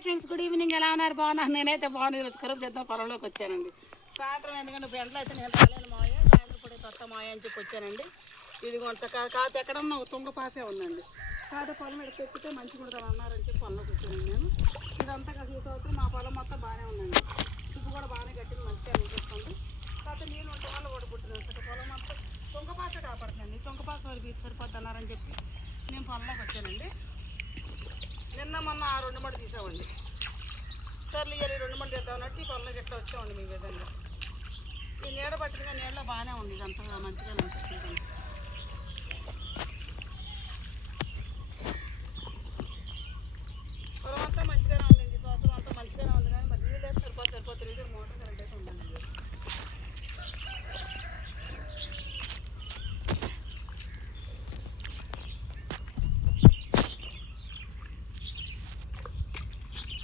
Hi friends good evening ఎలా ఉన్నారు? బాగున్నాను నేనైతే బాగున్నాను. ఈరోజు కరువు చేద్దాం పొలంలోకి వచ్చానండి. సాయంత్రం ఎందుకంటే ఇప్పుడు ఎండలో అయితే నేను రాలేను మాయ సాయంత్రం పూట కొత్త మాయ అని చెప్పి వచ్చానండి. ఇది కొంత కాదు ఎక్కడన్నా తుంగపాసే ఉందండి. కాదు పొలం ఎక్కడ మంచి మంచిగా ఉంటుంది అన్నారని చెప్పి పొలంలోకి వచ్చాను నేను. ఇదంతా కలిసి ఈ సంవత్సరం మా పొలం మొత్తం బాగానే ఉందండి. ఉప్పు కూడా బాగానే కట్టింది మంచిగా అనిపిస్తుంది కాకపోతే నీళ్ళు ఉంటే వాళ్ళు కూడా పుట్టిన పొలం మొత్తం తుంగపాస కాపాడుతుందండి. తుంగపాస వరకు సరిపోద్ది అన్నారని చెప్పి నేను పొలంలోకి వచ్చానండి. నిన్న మొన్న ఆ రెండు మూడు తీసామండి. సార్లు ఇవ్వాలి రెండు మంది తెద్దాం ఈ పనులకు ఎట్లా వచ్చామండి మీ విధంగా ఈ నీడ పట్టిన నీడలో బాగానే ఉంది అంతగా మంచిగా అనిపిస్తుంది